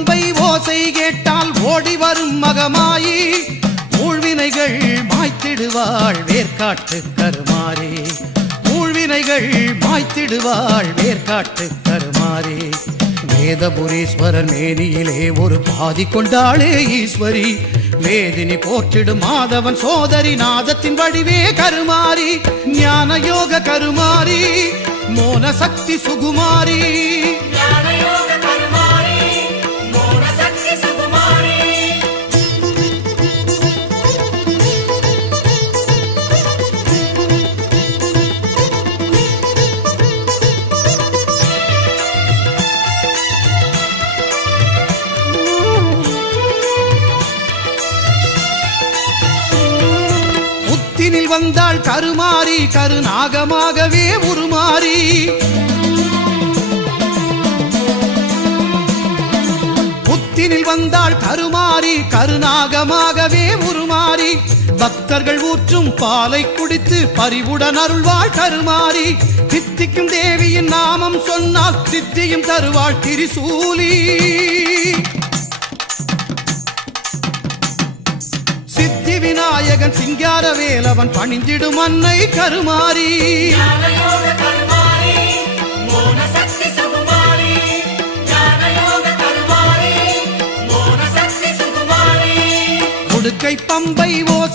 பம்பை ஓசை கேட்டால் ஓடி வரும் மகமாயி ஊழ்வினைகள் மாய்த்திடுவாள் வேர்க்காட்டு கருமாறி ஊழ்வினைகள் மாய்த்திடுவாள் வேர்க்காட்டு கருமாறி வேதபுரீஸ்வரர் மேனியிலே ஒரு பாதி கொண்டாளே ஈஸ்வரி வேதினி போற்றிடும் மாதவன் சோதரி நாதத்தின் வடிவே கருமாறி ஞான யோக கருமாறி மோன சக்தி சுகுமாரி புத்தினில் வந்தாள் கருமாறி கருநாகமாகவே உருமாறி புத்தினில் வந்தாள் கருமாறி கருநாகமாகவே உருமாறி பக்தர்கள் ஊற்றும் பாலை குடித்து பரிவுடன் அருள்வாள் கருமாறி சித்திக்கும் தேவியின் நாமம் சொன்னால் சித்தியும் தருவாள் திரிசூலி சித்தி விநாயகன் சிங்கார வேலவன் பணிந்திடும் அன்னை கருமாறி உடுக்கை பம்பை ஓசை